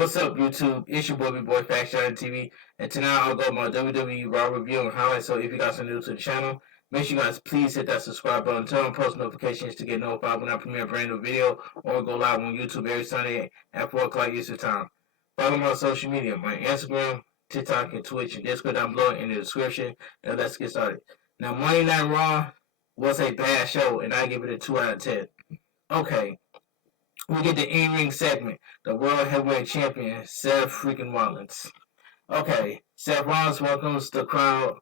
What's up, YouTube? It's your boy Bigboyfactsjonnytv, and tonight I'll go my WWE Raw review and highlights. So if you guys are new to the channel, make sure you guys please hit that subscribe button, turn on post notifications to get notified when I premiere a brand new video or go live on YouTube every Sunday at 4 o'clock Eastern Time. Follow me on social media, my Instagram, TikTok, and Twitch, and Discord down below in the description. And let's get started. Now, Monday Night Raw was a bad show, and I give it a 2 out of 10. Okay. We get the in-ring segment. The World Heavyweight Champion, Seth freaking Rollins. Okay, Seth Rollins welcomes the crowd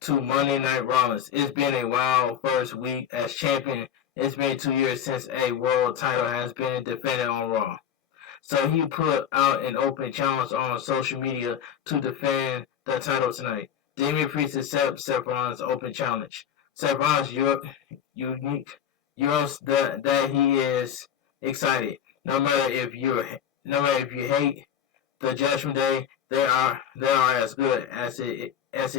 to Monday Night Rollins. It's been a wild first week as champion. It's been 2 years since a world title has been defended on Raw. So he put out an open challenge on social media to defend the title tonight. Damien Priest accepts Seth Rollins' open challenge. Seth Rollins, unique, that he is excited. No matter if you hate the Judgment Day, they are as good as it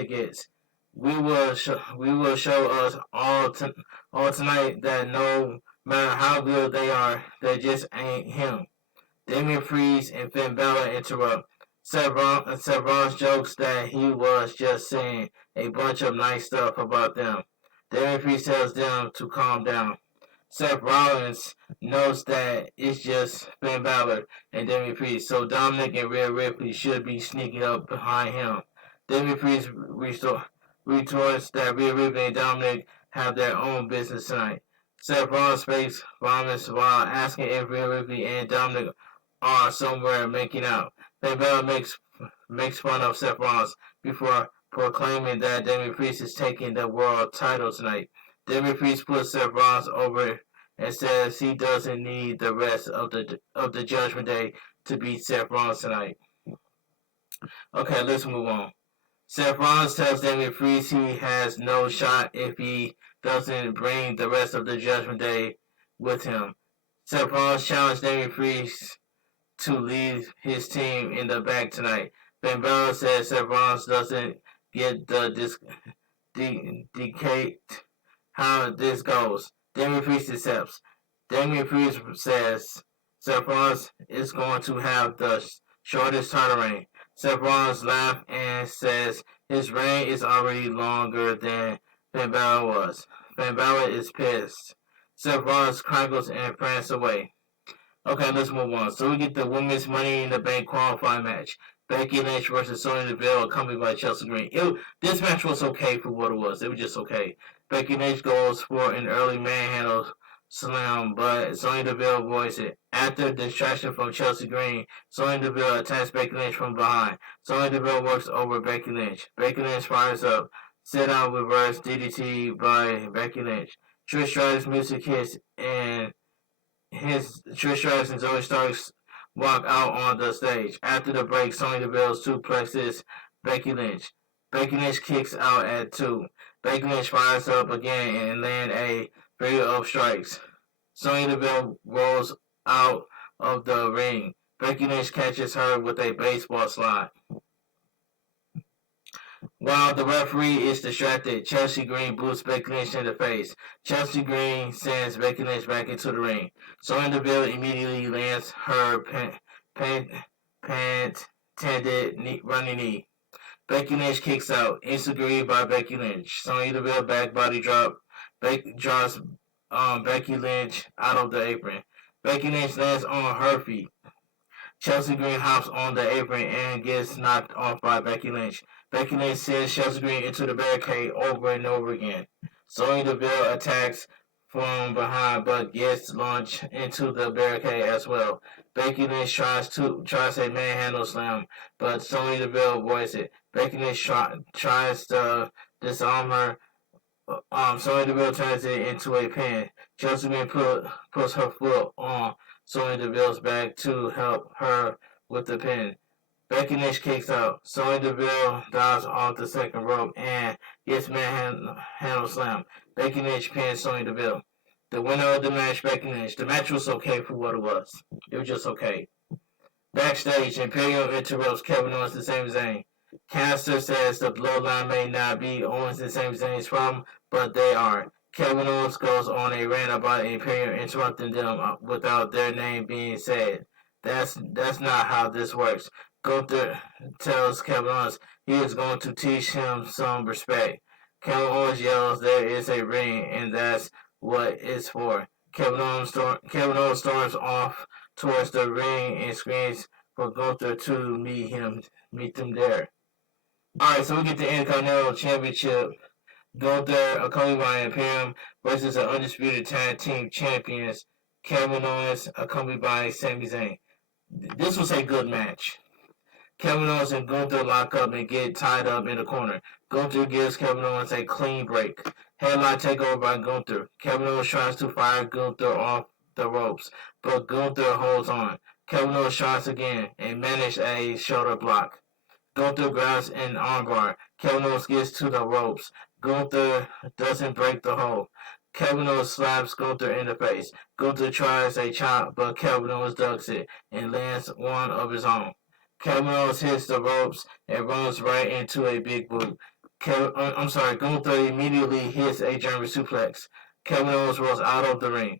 gets. We will show us all tonight that no matter how good they are, they just ain't him. Damien Priest and Finn Balor interrupt. Seth Rollins jokes that he was just saying a bunch of nice stuff about them. Damien Priest tells them to calm down. Seth Rollins knows that it's just Finn Balor and Damien Priest, so Dominic and Rhea Ripley should be sneaking up behind him. Damien Priest retorts that Rhea Ripley and Dominic have their own business tonight. Seth Rollins fakes Rollins while asking if Rhea Ripley and Dominic are somewhere making out. Finn Balor makes fun of Seth Rollins before proclaiming that Damien Priest is taking the world title tonight. Damien Priest puts Seth Rollins over and says he doesn't need the rest of the Judgment Day to beat Seth Rollins tonight. Okay, let's move on. Seth Rollins tells Damien Priest he has no shot if he doesn't bring the rest of the Judgment Day with him. Seth Rollins challenged Damien Priest to lead his team in the back tonight. Finn Balor says Seth Rollins doesn't get the dictate how this goes. Damien Priest accepts. Damien Priest says Seth Rollins is going to have the shortest title reign. Seth Rollins laughs and says his reign is already longer than Finn Balor was. Finn Balor is pissed. Seth Rollins crackles and prance away. Okay, let's move on. So we get the Women's Money in the Bank qualifying match. Becky Lynch versus Sonya Deville, accompanied by Chelsea Green. This match was okay for what it was. It was just okay. Becky Lynch goes for an early manhandle slam, but Sonya Deville avoids it. After distraction from Chelsea Green, Sonya Deville attacks Becky Lynch from behind. Sonya Deville works over Becky Lynch. Becky Lynch fires up. Sit-out reverse DDT by Becky Lynch. Trish Stratus music hits, and Trish Stratus and Zoe Starks walk out on the stage. After the break, Sonya Deville suplexes Becky Lynch. Becky Lynch kicks out at 2. Becky Lynch fires up again and land a trio of strikes. Sonya Deville rolls out of the ring. Becky Lynch catches her with a baseball slide. While the referee is distracted, Chelsea Green boots Becky Lynch in the face. Chelsea Green sends Becky Lynch back into the ring. Sonya Deville immediately lands her patented running knee. Becky Lynch kicks out. Insecure by Becky Lynch. Sonya Deville back body drop. Drops Becky Lynch out of the apron. Becky Lynch lands on her feet. Chelsea Green hops on the apron and gets knocked off by Becky Lynch. Becky Lynch sends Chelsea Green into the barricade over and over again. Sonya Deville attacks from behind but gets launched into the barricade as well. Becky Lynch tries a manhandle slam, but Sonya Deville avoids it. Becky Lynch tries to disarm her. Sonya Deville turns it into a pin. Chelsea Green puts her foot on Sonya Deville's back to help her with the pin. Becky Lynch kicks out. Sonya Deville dives off the second rope and gets manhandle slam. Becky Lynch pins Sonya Deville. The winner of the match, Becky Lynch. The match was okay for what it was. It was just okay. Backstage, Imperium interrupts Kevin Owens and Sami Zayn. Caster says the bloodline may not be Owens and Sami Zayn's problem, but they are. Kevin Owens goes on a rant about Imperium interrupting them without their name being said. That's not how this works. Gunther tells Kevin Owens he is going to teach him some respect. Kevin Owens yells, "There is a ring, and that's what it's for." Kevin Owens storms off towards the ring and screams for Gunther to meet them there. Alright, so we get the Intercontinental Championship. Gunther, accompanied by Imperium, versus the Undisputed Tag Team Champions, Kevin Owens, accompanied by Sami Zayn. This was a good match. Kevin Owens and Gunther lock up and get tied up in the corner. Gunther gives Kevin Owens a clean break. Headlock takeover by Gunther. Kevin Owens tries to fire Gunther off the ropes, but Gunther holds on. Kevin Owens tries again and manages a shoulder block. Gunther grabs an armbar. Kevin Owens gets to the ropes. Gunther doesn't break the hold. Kevin Owens slaps Gunther in the face. Gunther tries a chop, but Kevin Owens ducks it and lands one of his own. Kevin Owens hits the ropes and runs right into a big boot. Gunther immediately hits a German suplex. Kevin Owens rolls out of the ring.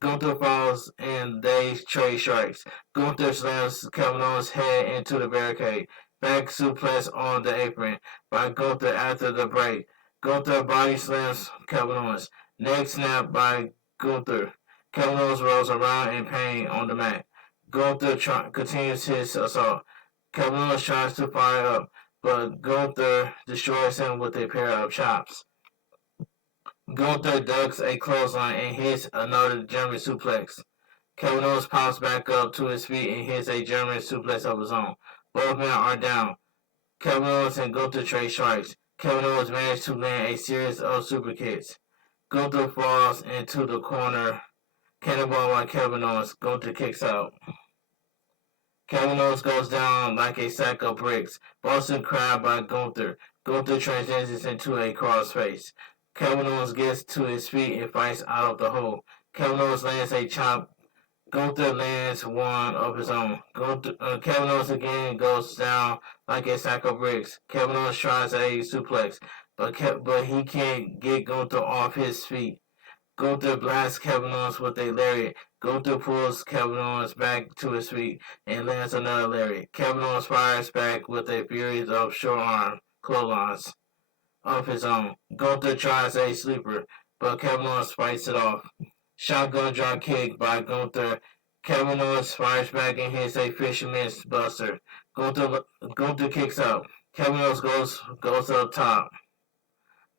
Gunther falls and they trade strikes. Gunther slams Kevin Owens' head into the barricade. Back suplex on the apron by Gunther after the break. Gunther body slams Kevin Owens. Neck snap by Gunther. Kevin Owens rolls around in pain on the mat. Gunther continues his assault. Kevin Owens tries to fire up, but Gunther destroys him with a pair of chops. Gunther ducks a clothesline and hits another German suplex. Kevin Owens pops back up to his feet and hits a German suplex of his own. Both men are down. Kevin Owens and Gunther trade strikes. Kevin Owens manages to land a series of super kicks. Gunther falls into the corner. Cannonball by Kevin Owens. Gunther kicks out. Kevin Owens goes down like a sack of bricks. Boston Crab by Gunther. Gunther transitions into a crossface. Kevin Owens gets to his feet and fights out of the hole. Kevin Owens lands a chop. Gunther lands one of his own. Kevin Owens again goes down like a sack of bricks. Kevin Owens tries a suplex, but he can't get Gunther off his feet. Gunther blasts Kevin Owens with a lariat. Gunther pulls Kevin Owens back to his feet and lands another lariat. Kevin Owens fires back with a series of short arm clotheslines of his own. Gunther tries a sleeper, but Kevin Owens fights it off. Shotgun drop kick by Gunther. Kevin Owens fires back and hits a fisherman's buster. Gunther kicks out. Kevin Owens goes up top.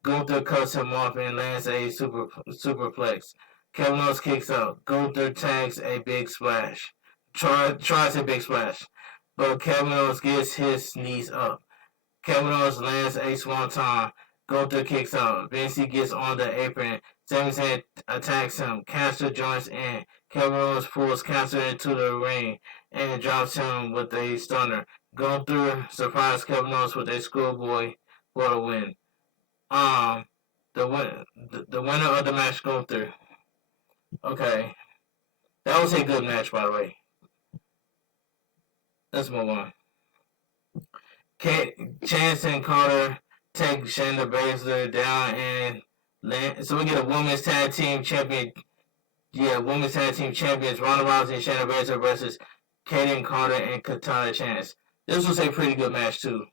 Gunther cuts him off and lands a superplex. Kevin Owens kicks out. Gunther tags a big splash. Tries a big splash, but Kevin Owens gets his knees up. Kevin Owens lands a swanton. Gunther kicks out. Vinci gets on the apron. Sami Zayn attacks him. Caster joins in. Kevin Owens pulls Caster into the ring and drops him with a stunner. Gunther surprises Kevin Owens with a schoolboy for the win. The winner of the match, Gunther. Okay, that was a good match, by the way. Let's move on. Chance and Carter take Shayna Baszler down and land. So we get a women's tag team champion. Yeah, women's tag team champions Ronda Rousey and Shayna Baszler versus Kaden Carter and Katana Chance. This was a pretty good match too.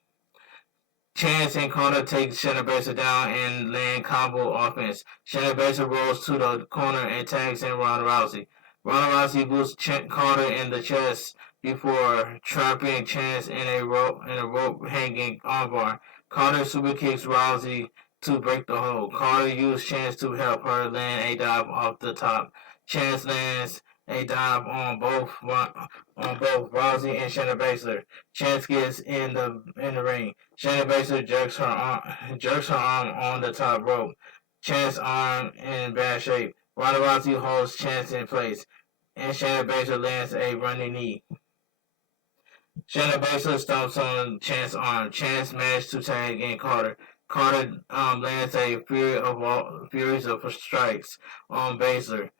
Chance and Carter take Shayna Baszler down and land combo offense. Shayna Baszler rolls to the corner and tags in Ronda Rousey. Ronda Rousey boosts Carter in the chest before trapping Chance in a rope hanging armbar. Carter super kicks Rousey to break the hold. Carter used Chance to help her land a dive off the top. Chance lands a dive on both Rousey and Shayna Baszler. Chance gets in the ring. Shayna Baszler jerks her arm on the top rope. Chance's arm in bad shape. Ronda Rousey holds Chance in place, and Shayna Baszler lands a running knee. Shayna Baszler stomps on Chance's arm. Chance manages to tag in Carter. Carter lands a series of strikes on Baszler.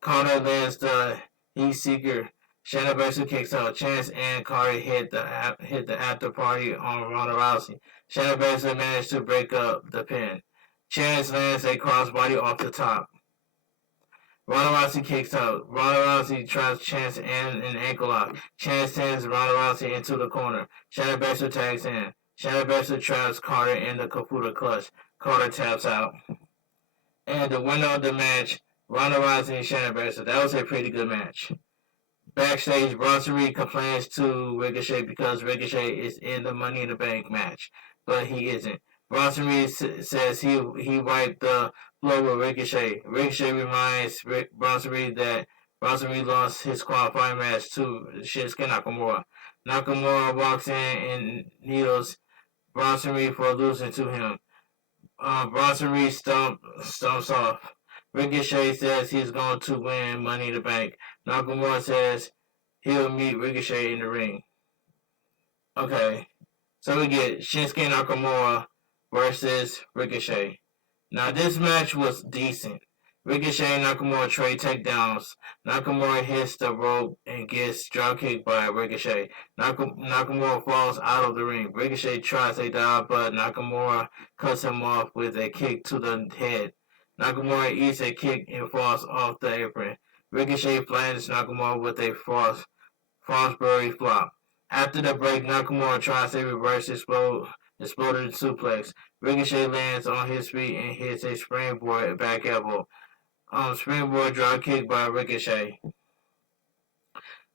Carter lands the Heat Seeker. Shayna Baszler kicks out. Chance and Carter hit the after party on Ronda Rousey. Shayna Baszler managed to break up the pin. Chance lands a crossbody off the top. Ronda Rousey kicks out. Ronda Rousey tries Chance and an ankle lock. Chance sends Ronda Rousey into the corner. Shayna Baszler tags in. Shayna Baszler traps Carter in the Caputa clutch. Carter taps out. And the winner of the match, Ronda Rousey and Shayna Baszler. That was a pretty good match. Backstage, Bronson Reed complains to Ricochet because Ricochet is in the Money in the Bank match, but he isn't. Bronson Reed says he wiped the floor with Ricochet. Ricochet reminds Bronson Reed that Bronson Reed lost his qualifying match to Shinsuke Nakamura. Nakamura walks in and needles Bronson Reed for losing to him. Bronson Reed stomps off. Ricochet says he's going to win Money in the Bank. Nakamura says he'll meet Ricochet in the ring. Okay, so we get Shinsuke Nakamura versus Ricochet. Now this match was decent. Ricochet and Nakamura trade takedowns. Nakamura hits the rope and gets dropkicked by Ricochet. Nakamura falls out of the ring. Ricochet tries a dive, but Nakamura cuts him off with a kick to the head. Nakamura eats a kick and falls off the apron. Ricochet flattens Nakamura with a Frostberry flop. After the break, Nakamura tries a reverse exploded suplex. Ricochet lands on his feet and hits a springboard back elbow. Springboard drop kick by Ricochet.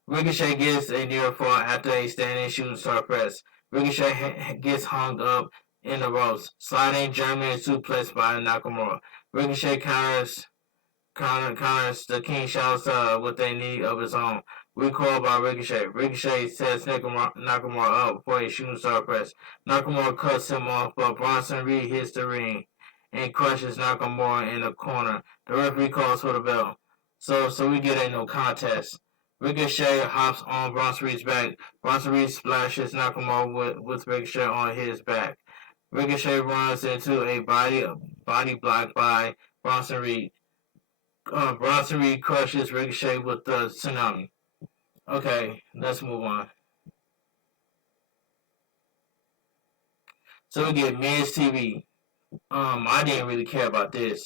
Ricochet gets a near fall after a standing shooting star press. Ricochet gets hung up in the ropes. Sliding German suplex by Nakamura. Ricochet counters the King shouts with a knee of his own. Recoil by Ricochet. Ricochet sets Nakamura up for a shooting star press. Nakamura cuts him off, but Bronson Reed hits the ring and crushes Nakamura in the corner. The referee calls for the bell. So we get a no contest. Ricochet hops on Bronson Reed's back. Bronson Reed splashes Nakamura with Ricochet on his back. Ricochet runs into a body block by Bronson Reed. Bronson Reed crushes Ricochet with the tsunami. Okay, let's move on. So we get Miz TV. I didn't really care about this.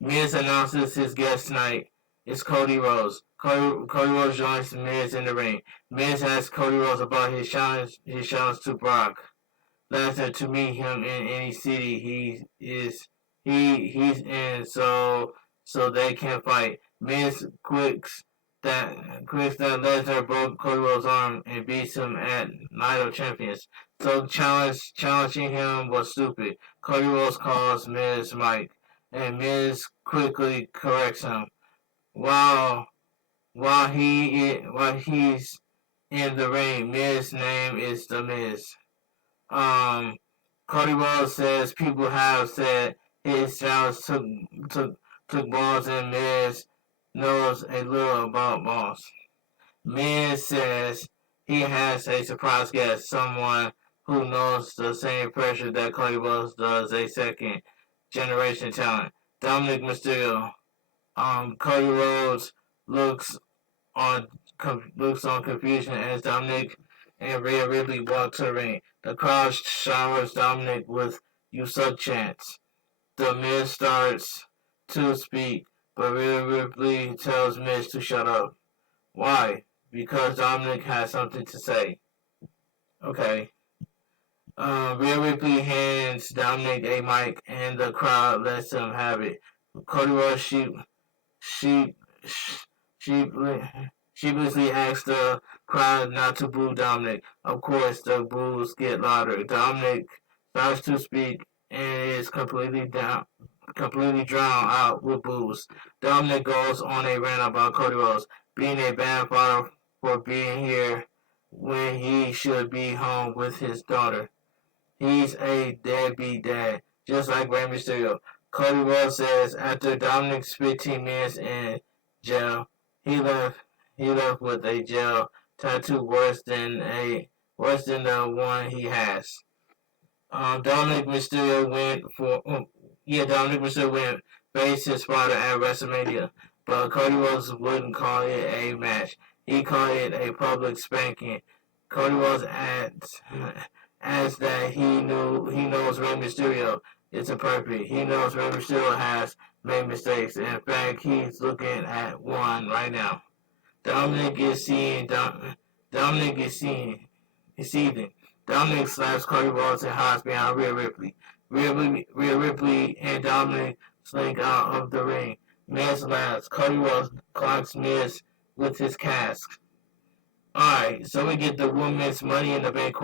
Miz announces his guest tonight is Cody Rhodes. Cody Rhodes joins Miz in the ring. Miz asks Cody Rhodes about his challenge to Brock Lesnar to meet him in any city he's in, so they can fight. Miz quicks that Lesnar broke Cody Rhodes' arm and beats him at Night of Champions. So challenging him was stupid. Cody Rhodes calls Miz Mike, and Miz quickly corrects him. While he's in the ring, Miz's name is The Miz. Cody Rhodes says people have said his challenge took balls, and Miz knows a little about balls. Miz says he has a surprise guest, someone who knows the same pressure that Cody Rhodes does, a second generation talent. Dominic Mysterio. Cody Rhodes looks on confusion as Dominic and Rhea Ripley walk to the ring. The crowd showers Dominic with "You suck" chants. The Miz starts to speak, but Rhea Ripley tells Miz to shut up. Why? Because Dominic has something to say. Okay. Rhea Ripley hands Dominic a mic, and the crowd lets him have it. Cody Rhodes sheepishly asks the crowd not to boo Dominic. Of course, the boos get louder. Dominic starts to speak and is completely drowned out with boos. Dominic goes on a rant about Cody Rhodes being a bad father for being here when he should be home with his daughter. He's a deadbeat dad, just like Rey Mysterio. Cody Rhodes says after Dominic's 15 minutes in jail, he left with a jail tattoo worse than the one he has. Dominic Mysterio went face his father at WrestleMania, but Cody Rhodes wouldn't call it a match. He called it a public spanking. Cody Rhodes as that he knows Rey Mysterio isn't perfect. He knows Rey Mysterio has made mistakes. In fact, he's looking at one right now. Dominic is seeing. Dominic is seeing. He's seething. Dominic slaps Cody Rhodes and hides behind Rhea Ripley. Rhea Ripley and Dominic slink out of the ring. Miz laughs. Cody Rhodes clocks Miz with his cask. Alright, so we get the women's Money in the Bank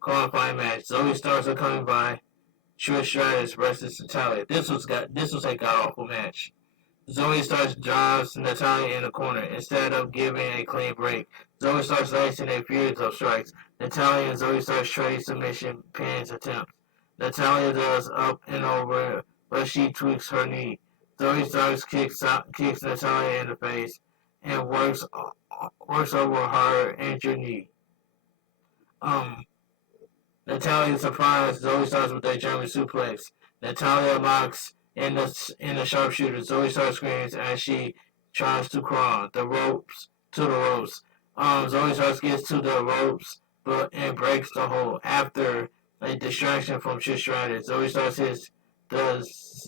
qualifying match. Zoe Starks are coming by. Trish Stratus versus Natalya. This was a god awful match. Zoe Starks drives Natalya in the corner instead of giving a clean break. Zoe Starks lands in a series of strikes. Natalya and Zoe Starks trade submission pins attempts. Natalya does up and over, but she tweaks her knee. Zoe Starks kicks Natalya in the face and works over her injured knee. Natalya surprised Zoe Starks with a German suplex. Natalya locks in the sharpshooter. Zoe Starks screams as she tries to crawl to the ropes. Zoe Starks gets to the ropes and breaks the hold. After a distraction from Trish Stratus, Zoe Starks hits the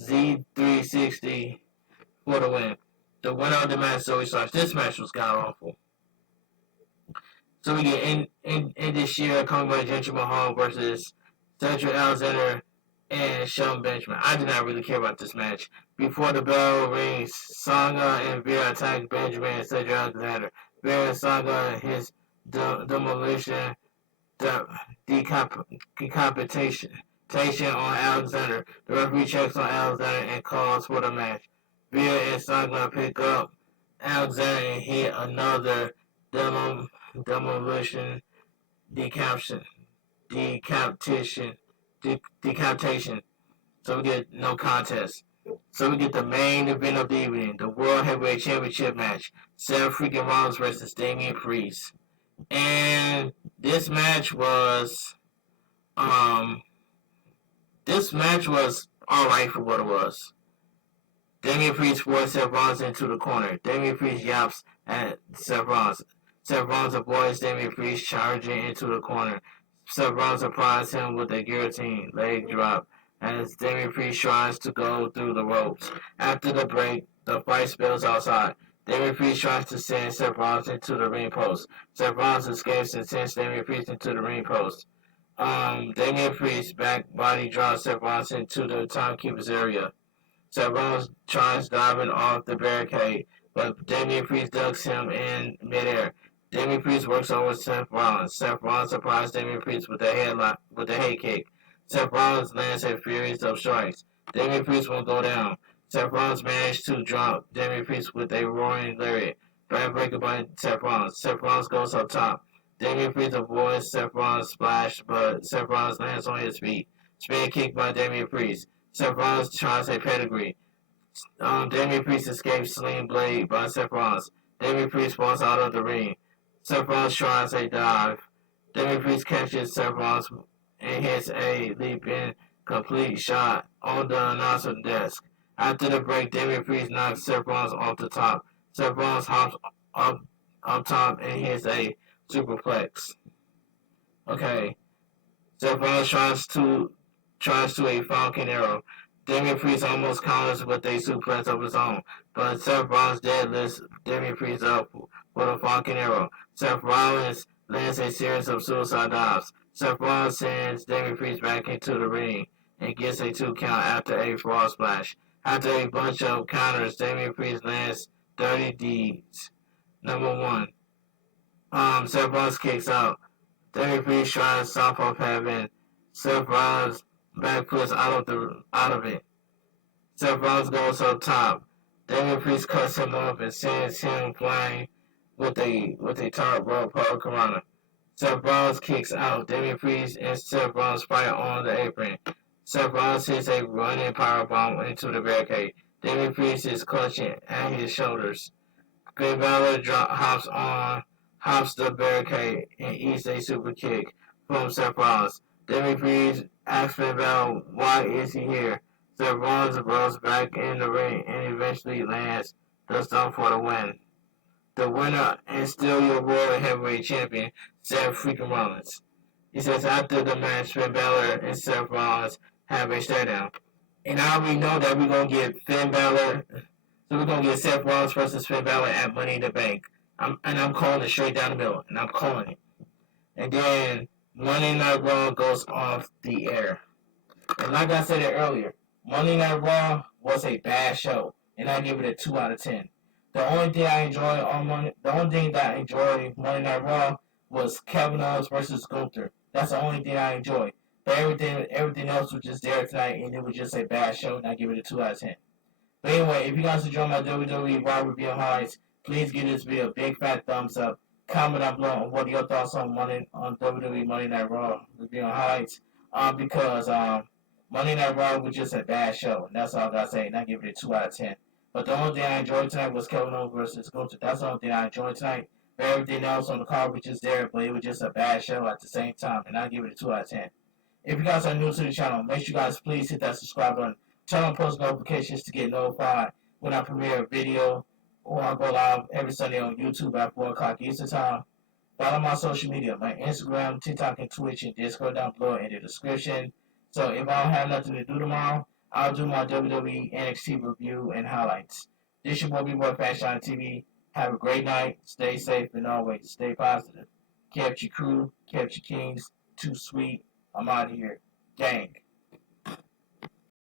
Z360 for the win. The winner of the match, Zoe Starks. This match was god awful. So we get in this year coming by Jinder Mahal versus Cedric Alexander and Shelton Benjamin. I did not really care about this match. Before the bell rings, Sanga and Veer attack Benjamin and Cedric Alexander. Veer and Sanga his demolition decapitation on Alexander. The referee checks on Alexander and calls for the match. Veer and Sanga pick up Alexander and hit another demolition decapitation. So we get no contest. So we get the main event of the evening, the World Heavyweight Championship match. Seth freaking Rollins versus Damien Priest. And this match was alright for what it was. Damien Priest forced Seth Rollins into the corner. Damien Priest yaps at Seth Rollins. Seth Rollins avoids Damien Priest charging into the corner. Seth Rollins surprised him with a guillotine leg drop as Damien Priest tries to go through the ropes. After the break, the fight spills outside. Damien Priest tries to send Seth Rollins into the ring post. Seth Rollins escapes and sends Damien Priest into the ring post. Damien Priest back body drops Seth Rollins into the timekeeper's area. Seth Rollins tries diving off the barricade, but Damien Priest ducks him in midair. Damien Priest works over Seth Rollins. Seth Rollins surprised Damien Priest with a head kick. Seth Rollins lands a series of strikes. Damien Priest won't go down. Seth Rollins managed to drop Damien Priest with a roaring lariat. Backbreaker by Seth Rollins. Seth Rollins goes up top. Damien Priest avoids Seth Rollins' splash, but Seth Rollins lands on his feet. Spin kick by Damien Priest. Seth Rollins tries a pedigree. Damien Priest escapes sling blade by Seth Rollins. Damien Priest falls out of the ring. Seth Rollins tries a dive. Damien Priest catches Seth Rollins and hits a leap-in complete shot on the announcer desk. After the break, Damien Priest knocks Seth Rollins off the top. Seth Rollins hops up top and hits a superplex. Okay. Seth Rollins tries to a Falcon Arrow. Damien Priest almost counters with a suplex of his own, but Seth Rollins deadlifts Damien Priest up with a Falcon Arrow. Seth Rollins lands a series of suicide dives. Seth Rollins sends Damien Priest back into the ring and gets a 2 count after a frog splash. After a bunch of counters, Damien Priest lands Dirty Deeds. Number 1. Seth Rollins kicks out. Damien Priest tries South of Heaven. Seth Rollins backflips out of it. Seth Rollins goes up top. Damien Priest cuts him off and sends him flying with a top rope hurricanrana. Seth Rollins kicks out. Damien Priest and Seth Rollins fight on the apron. Seth Rollins hits a running powerbomb into the barricade. Damien Priest is clutching at his shoulders. Grey Valor hops the barricade and eats a super kick from Seth Rollins. Damien Priest asks Finn Balor why is he here. Seth Rollins rolls back in the ring and eventually lands the stomp for the win. The winner and still your World Heavyweight Champion, Seth freaking Rollins. He says after the match, Finn Balor and Seth Rollins have a stare down. And I already know that we're going to get Finn Balor. So we're going to get Seth Rollins versus Finn Balor at Money in the Bank. I'm calling it straight down the middle. And I'm calling it. And then Monday Night Raw goes off the air. And like I said it earlier, Monday Night Raw was a bad show. And I give it a 2 out of 10. The only thing that I enjoyed Monday Night Raw was Kevin Owens versus Gunther. That's the only thing I enjoyed. But everything else was just there tonight, and it was just a bad show, and I give it a 2 out of 10. But anyway, if you guys enjoy my WWE Raw review highlights, please give this video a big fat thumbs up. Comment down below on what are your thoughts on WWE Monday Night Raw review highlights. Because Monday Night Raw was just a bad show, and that's all I gotta say, and I give it a 2 out of 10. But the only thing I enjoyed tonight was Kevin Owens versus Gunther. That's the only thing I enjoyed tonight. But everything else on the card was just there, but it was just a bad show at the same time, and I give it a 2 out of 10. If you guys are new to the channel, make sure you guys please hit that subscribe button. Turn on post notifications to get notified when I premiere a video, or I go live every Sunday on YouTube at 4 o'clock Eastern Time. Follow my social media, my Instagram, TikTok, and Twitch, and Discord down below in the description. So if I don't have nothing to do tomorrow, I'll do my WWE NXT review and highlights. This your boy Bigboyfactsjonnytv. Have a great night. Stay safe and always stay positive. Kept your crew, kept your kings. Too sweet. I'm out of here. Gang.